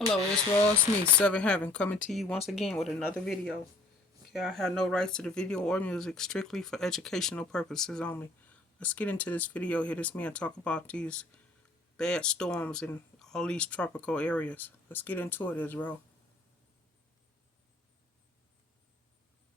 Hello, it's Ross me, Seven Heaven, coming to you once again with another video. Okay, I have no rights to the video or music, strictly for educational purposes only. Let's get into this video. Hear this man talk about these bad storms in all these tropical areas. Let's get into it, Israel.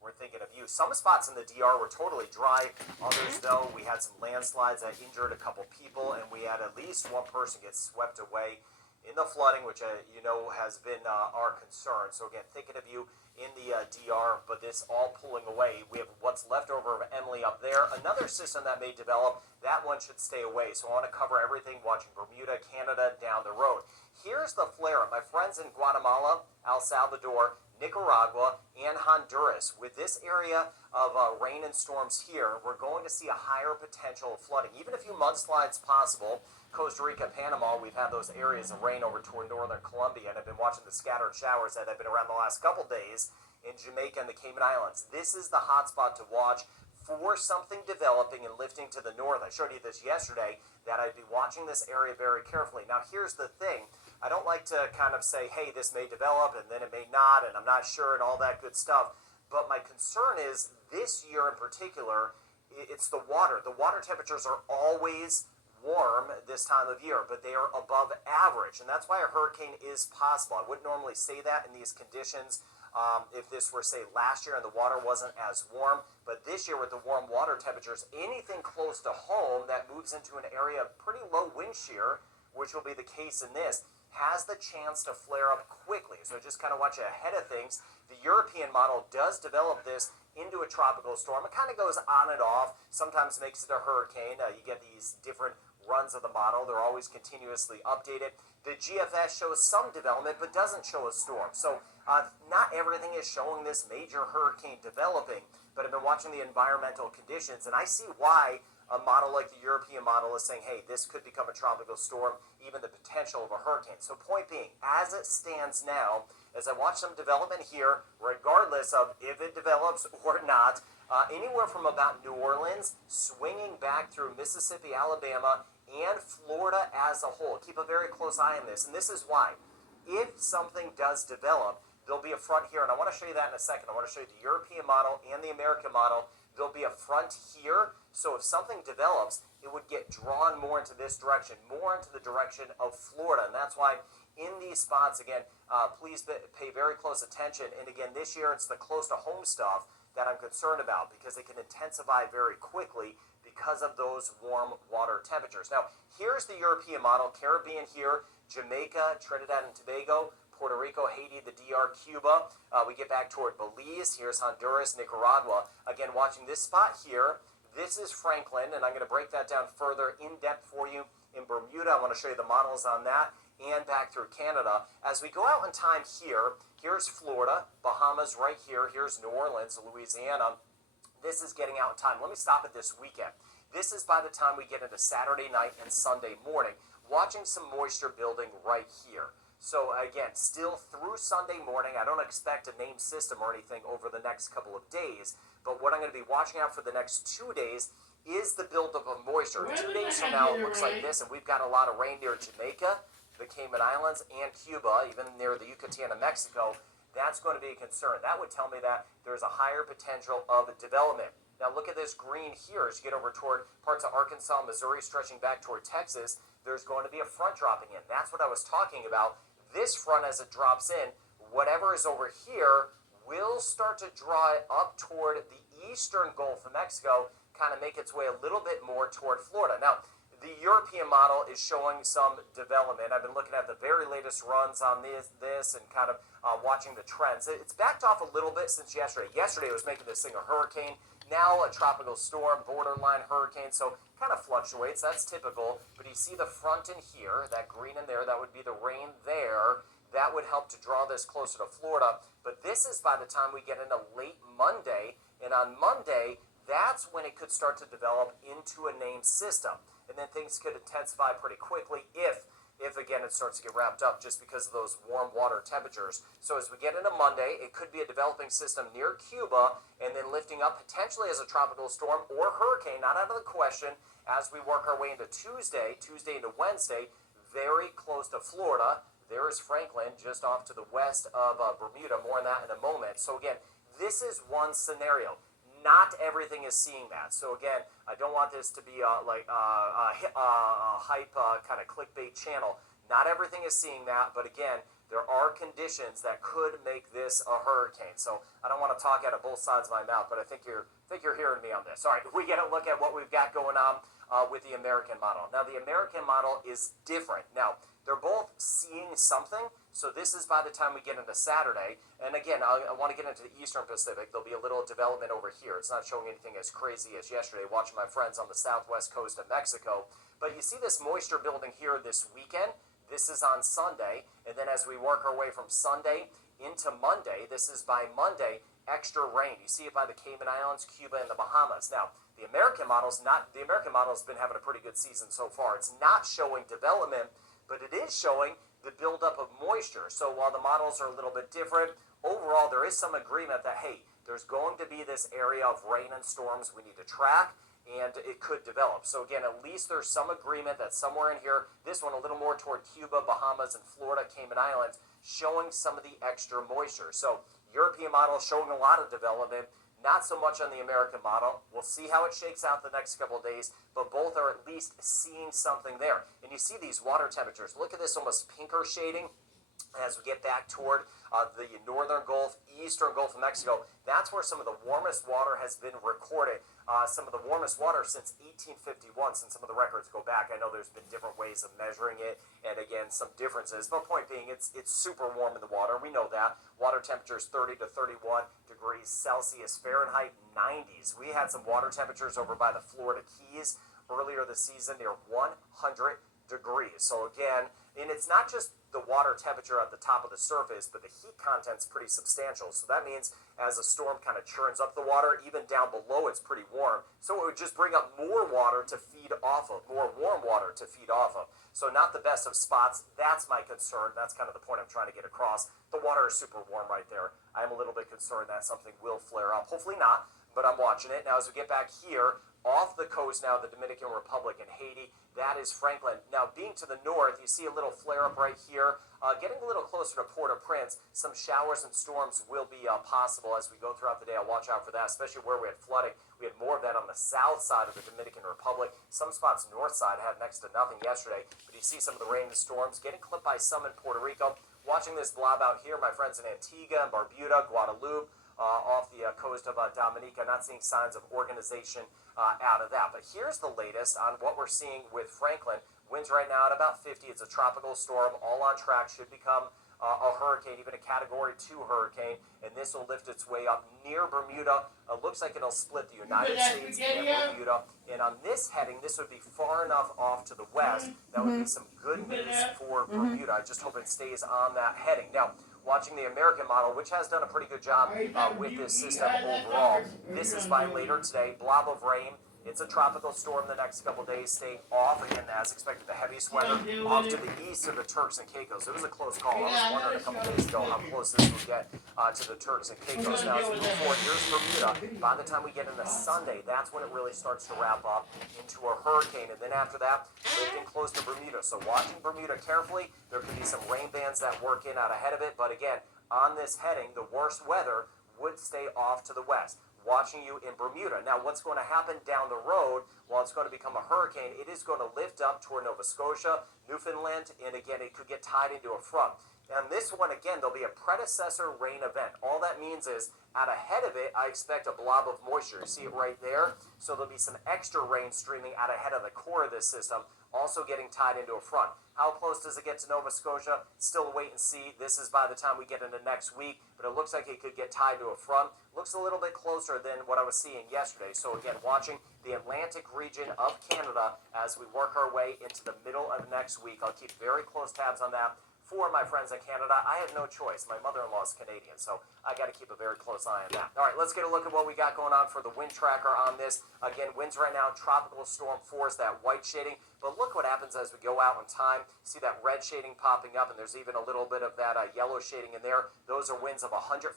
We're thinking of you. Some spots in the DR were totally dry. Others, though, we had some landslides that injured a couple people, and we had at least one person get swept away in the flooding, which has been our concern. So again, thinking of you in the DR, but this all pulling away. We have what's left over of Emily up there. Another system that may develop, that one should stay away. So I want to cover everything watching Bermuda, Canada, down the road. Here's the flare-up. My friends in Guatemala, El Salvador, Nicaragua, and Honduras. With this area of rain and storms here, we're going to see a higher potential of flooding. Even a few mudslides possible. Costa Rica, Panama, we've had those areas of rain over toward northern Colombia, and I've been watching the scattered showers that have been around the last couple days in Jamaica and the Cayman Islands. This is the hot spot to watch for something developing and lifting to the north. I showed you this yesterday, that I'd be watching this area very carefully. Now, here's the thing. I don't like to kind of say, hey, this may develop and then it may not, and I'm not sure and all that good stuff. But my concern is this year in particular, it's the water. The water temperatures are always warm this time of year, but they are above average, and that's why a hurricane is possible. I wouldn't normally say that in these conditions if this were, say, last year and the water wasn't as warm, but this year with the warm water temperatures, anything close to home that moves into an area of pretty low wind shear, which will be the case in this, has the chance to flare up quickly. So just kind of watch ahead of things. The European model does develop this into a tropical storm. It kind of goes on and off, sometimes makes it a hurricane. You get these different runs of the model. They're always continuously updated. The GFS shows some development, but doesn't show a storm. So not everything is showing this major hurricane developing, but I've been watching the environmental conditions, and I see why a model like the European model is saying, hey, this could become a tropical storm, even the potential of a hurricane. So point being, as it stands now, as I watch some development here, regardless of if it develops or not, anywhere from about New Orleans, swinging back through Mississippi, Alabama, and Florida as a whole. Keep a very close eye on this, and this is why. If something does develop, there'll be a front here, and I want to show you that in a second. I want to show you the European model and the American model. There'll be a front here, so if something develops, it would get drawn more into this direction, more into the direction of Florida, and that's why in these spots, again, please pay very close attention. And again, this year it's the close to home stuff that I'm concerned about because it can intensify very quickly because of those warm water temperatures. Now, here's the European model, Caribbean here, Jamaica, Trinidad and Tobago, Puerto Rico, Haiti, the DR, Cuba. We get back toward Belize. Here's Honduras, Nicaragua. Again, watching this spot here, this is Franklin, and I'm going to break that down further in depth for you. In Bermuda, I want to show you the models on that, and back through Canada. As we go out in time here, here's Florida, Bahamas right here, here's New Orleans, Louisiana. This is getting out in time. Let me stop it this weekend. This is by the time we get into Saturday night and Sunday morning, watching some moisture building right here. So again, still through Sunday morning, I don't expect a named system or anything over the next couple of days, but what I'm going to be watching out for the next 2 days is the buildup of moisture. 2 days from now, it looks like this, and we've got a lot of rain near Jamaica, the Cayman Islands, and Cuba, even near the Yucatan of Mexico. That's going to be a concern. That would tell me that there's a higher potential of development. Now look at this green here as you get over toward parts of Arkansas, Missouri, stretching back toward Texas. There's going to be a front dropping in. That's what I was talking about. This front, as it drops in, whatever is over here will start to draw it up toward the eastern Gulf of Mexico, kind of make its way a little bit more toward Florida. Now, the European model is showing some development. I've been looking at the very latest runs on this and kind of watching the trends. It's backed off a little bit since yesterday. Yesterday it was making this thing a hurricane. Now a tropical storm, borderline hurricane, so kind of fluctuates. That's typical. But you see the front in here, that green in there, that would be the rain there. That would help to draw this closer to Florida. But this is by the time we get into late Monday. And on Monday, that's when it could start to develop into a named system. And then things could intensify pretty quickly if again it starts to get wrapped up just because of those warm water temperatures. So as we get into Monday, it could be a developing system near Cuba and then lifting up potentially as a tropical storm or hurricane, not out of the question, as we work our way into Tuesday into Wednesday, very close to Florida. there is Franklin just off to the west of Bermuda. More on that in a moment. So again, this is one scenario. Not everything is seeing that. So again, I don't want this to be a hype kind of clickbait channel. Not everything is seeing that, but again, there are conditions that could make this a hurricane. So I don't want to talk out of both sides of my mouth, but I think you're hearing me on this. All right, we get a look at what we've got going on with the American model. Now, the American model is different. Now, they're both seeing something. So this is by the time we get into Saturday. And again, I want to get into the Eastern Pacific. There'll be a little development over here. It's not showing anything as crazy as yesterday, watching my friends on the southwest coast of Mexico. But you see this moisture building here this weekend. This is on Sunday. And then as we work our way from Sunday into Monday, this is by Monday, extra rain. You see it by the Cayman Islands, Cuba, and the Bahamas. Now, the American model's been having a pretty good season so far. It's not showing development, but it is showing the buildup of moisture. So while the models are a little bit different, overall there is some agreement that, hey, there's going to be this area of rain and storms we need to track, and it could develop. So again, at least there's some agreement that somewhere in here, this one a little more toward Cuba, Bahamas, and Florida, Cayman Islands, showing some of the extra moisture. So European model showing a lot of development, not so much on the American model. We'll see how it shakes out the next couple of days, but both are at least seeing something there. And you see these water temperatures. Look at this almost pinker shading as we get back toward the northern Gulf, eastern Gulf of Mexico. That's where some of the warmest water has been recorded. Some of the warmest water since 1851, since some of the records go back. I know there's been different ways of measuring it, and again, some differences. But point being, it's super warm in the water. We know that. Water temperatures 30 to 31 degrees Celsius, Fahrenheit 90s. We had some water temperatures over by the Florida Keys earlier this season near 100 degrees. So again, and it's not just the water temperature at the top of the surface, but the heat content's pretty substantial. So that means as a storm kind of churns up the water, even down below it's pretty warm. So it would just bring up more water to feed off of, more warm water to feed off of. So not the best of spots. That's my concern. That's kind of the point I'm trying to get across. The water is super warm right there. I'm a little bit concerned that something will flare up. Hopefully not, but I'm watching it. Now as we get back here, off the coast now, the Dominican Republic and Haiti, that is Franklin. Now, being to the north, you see a little flare-up right here. Getting a little closer to Port-au-Prince, some showers and storms will be possible as we go throughout the day. I'll watch out for that, especially where we had flooding. We had more of that on the south side of the Dominican Republic. Some spots north side had next to nothing yesterday. But you see some of the rain and storms getting clipped by some in Puerto Rico. Watching this blob out here, my friends in Antigua and Barbuda, Guadeloupe, off the coast of Dominica. Not seeing signs of organization out of that. But here's the latest on what we're seeing with Franklin. Winds right now at about 50. It's a tropical storm, all on track, should become a hurricane, even a Category 2 hurricane, and this will lift its way up near Bermuda. Looks like it'll split the United States and Bermuda. And on this heading, this would be far enough off to the west. That would be some good news for Bermuda. I just hope it stays on that heading. Now, watching the American model, which has done a pretty good job with this system overall. This is by later today. Blob of rain. It's a tropical storm the next couple days, staying off, again, as expected, the heaviest weather off to the east of the Turks and Caicos. It was a close call. I was wondering a couple days ago how close this would get to the Turks and Caicos. Now, as we move forward, here's Bermuda. By the time we get into Sunday, that's when it really starts to wrap up into a hurricane. And then after that, lifting close to Bermuda. So watching Bermuda carefully, there could be some rain bands that work in out ahead of it. But again, on this heading, the worst weather would stay off to the west. Watching you in Bermuda. Now, what's going to happen down the road, while it's going to become a hurricane, it is going to lift up toward Nova Scotia, Newfoundland, and again, it could get tied into a front. And this one, again, there'll be a predecessor rain event. All that means is, out ahead of it, I expect a blob of moisture. You see it right there? So there'll be some extra rain streaming out ahead of the core of this system, also getting tied into a front. How close does it get to Nova Scotia? Still wait and see. This is by the time we get into next week, but it looks like it could get tied to a front. Looks a little bit closer than what I was seeing yesterday. So again, watching the Atlantic region of Canada as we work our way into the middle of next week. I'll keep very close tabs on that. For my friends in Canada, I have no choice. My mother-in-law is Canadian, so I got to keep a very close eye on that. All right, let's get a look at what we got going on for the wind tracker on this. Again, winds right now, tropical storm force, that white shading. But look what happens as we go out in time. See that red shading popping up, and there's even a little bit of that yellow shading in there. Those are winds of 145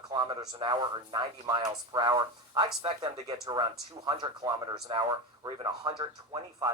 kilometers an hour or 90 miles per hour. I expect them to get to around 200 kilometers an hour or even 125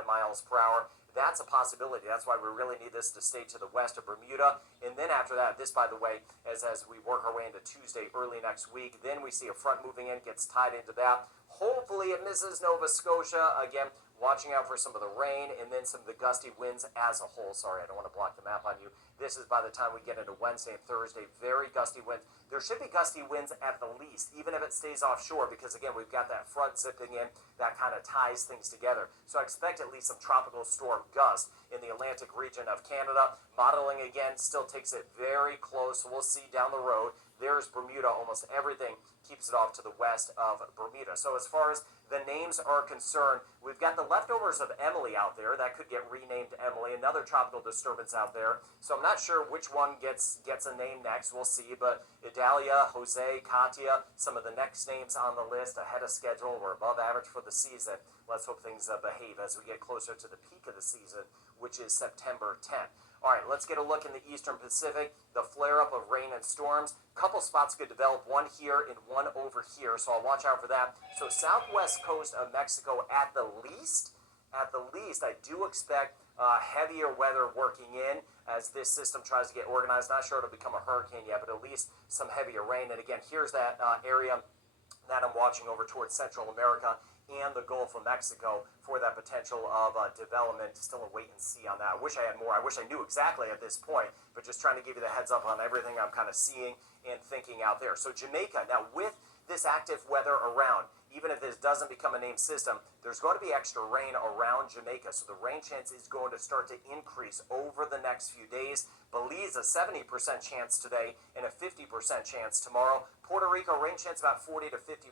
miles per hour that's a possibility. That's why we really need this to stay to the west of Bermuda. And then after that, this, by the way, as we work our way into Tuesday early next week, then we see a front moving in, gets tied into that. Hopefully it misses Nova Scotia. Again, watching out for some of the rain and then some of the gusty winds as a whole. Sorry, I don't want to block the map on you. This is by the time we get into Wednesday and Thursday, very gusty winds. There should be gusty winds at the least, even if it stays offshore, because again, we've got that front zipping in that kind of ties things together. So I expect at least some tropical storm gust in the Atlantic region of Canada. Modeling again still takes it very close. We'll see down the road. There's Bermuda. Almost everything keeps it off to the west of Bermuda. So as far as the names are concerned, we've got the leftovers of Emily out there. That could get renamed Emily, another tropical disturbance out there. So I'm not sure which one gets a name next. We'll see. But Idalia, Jose, Katia, some of the next names on the list ahead of schedule. We're above average for the season. Let's hope things behave as we get closer to the peak of the season, which is September 10th. All right, let's get a look in the Eastern Pacific. The flare-up of rain and storms. Couple spots could develop, one here and one over here, so I'll watch out for that. So southwest coast of Mexico at the least, I do expect heavier weather working in as this system tries to get organized. Not sure it'll become a hurricane yet, but at least some heavier rain. And again, here's that area that I'm watching over towards Central America and the Gulf of Mexico for that potential of development. Still a wait and see on that. I wish I had more. I wish I knew exactly at this point, but just trying to give you the heads up on everything I'm kind of seeing and thinking out there. So Jamaica, now with this active weather around, even if this doesn't become a named system, there's going to be extra rain around Jamaica. So the rain chance is going to start to increase over the next few days. Belize, a 70% chance today and a 50% chance tomorrow. Puerto Rico, rain chance about 40 to 50%.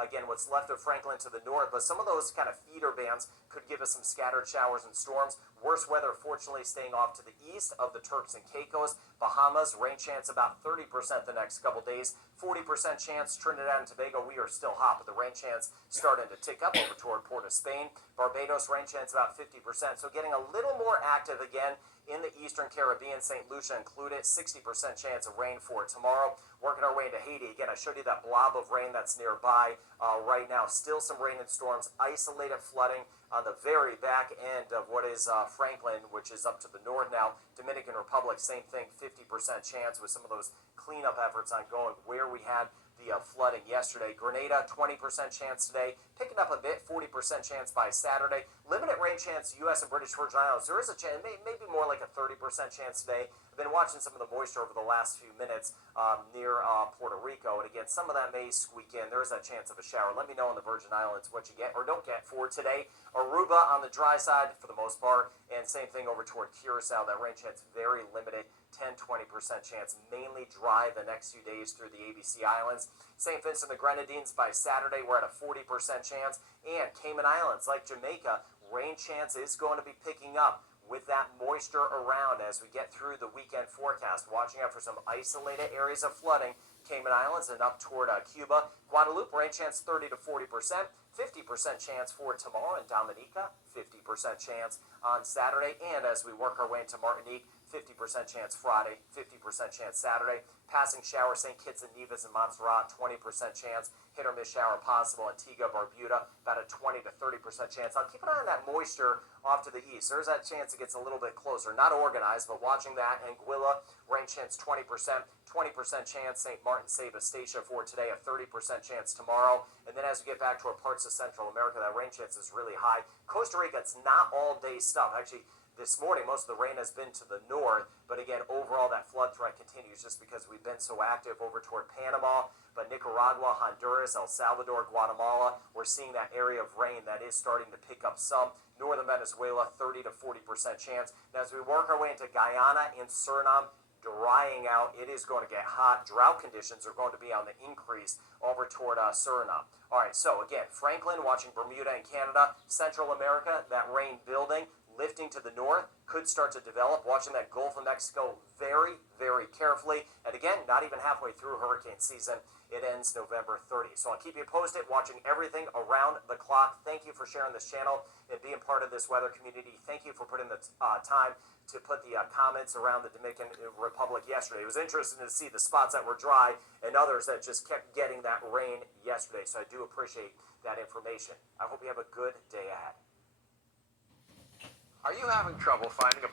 Again, what's left of Franklin to the north, but some of those kind of feeder bands could give us some scattered showers and storms. Worse weather, fortunately, staying off to the east of the Turks and Caicos. Bahamas, rain chance about 30% the next couple days. 40% chance. Trinidad and Tobago, we are still hot, but the rain chance starting to tick up over toward Port of Spain. Barbados, rain chance about 50%. So getting a little more active again in the Eastern Caribbean, St. Lucia included, 60% chance of rain for tomorrow. Working our way into Haiti. Again, I showed you that blob of rain that's nearby right now. Still some rain and storms, isolated flooding on the very back end of what is Franklin, which is up to the north now. Dominican Republic, same thing, 50% chance with some of those cleanup efforts ongoing where we had the flooding yesterday. Grenada, 20% chance today. Picking up a bit, 40% chance by Saturday. Limited rain chance, U.S. and British Virgin Islands. There is a chance, maybe more like a 30% chance today. I've been watching some of the moisture over the last few minutes near Puerto Rico. And again, some of that may squeak in. There is that chance of a shower. Let me know on the Virgin Islands what you get or don't get for today. Aruba on the dry side for the most part. And same thing over toward Curacao. That rain chance very limited. 10-20% chance, mainly dry the next few days through the ABC Islands. St. Vincent and the Grenadines by Saturday, we're at a 40% chance. And Cayman Islands, like Jamaica, rain chance is going to be picking up with that moisture around as we get through the weekend forecast. Watching out for some isolated areas of flooding. Cayman Islands and up toward Cuba. Guadeloupe, rain chance 30 to 40%. 50% chance for tomorrow in Dominica. 50% chance on Saturday. And as we work our way into Martinique, 50% chance Friday, 50% chance Saturday. Passing shower, St. Kitts and Nevis and Montserrat, 20% chance. Hit or miss shower possible. Antigua, Barbuda, about a 20 to 30% chance. I'll keep an eye on that moisture off to the east. There's that chance it gets a little bit closer. Not organized, but watching that. Anguilla, rain chance 20%. 20% chance St. Martin, Save Estacia for today, a 30% chance tomorrow. And then as we get back to our parts of Central America, that rain chance is really high. Costa Rica, it's not all day stuff. Actually, this morning, most of the rain has been to the north, but again, overall, that flood threat continues just because we've been so active over toward Panama. But Nicaragua, Honduras, El Salvador, Guatemala, we're seeing that area of rain that is starting to pick up some. Northern Venezuela, 30 to 40% chance. Now, as we work our way into Guyana and Suriname, drying out, it is going to get hot. Drought conditions are going to be on the increase over toward Suriname. All right, so again, Franklin, watching Bermuda and Canada, Central America, that rain building, lifting to the north, could start to develop. Watching that Gulf of Mexico very, very carefully. And again, not even halfway through hurricane season. It ends November 30. So I'll keep you posted, watching everything around the clock. Thank you for sharing this channel and being part of this weather community. Thank you for putting the time to put the comments around the Dominican Republic yesterday. It was interesting to see the spots that were dry and others that just kept getting that rain yesterday. So I do appreciate that information. I hope you have a good day ahead. Are you having trouble finding a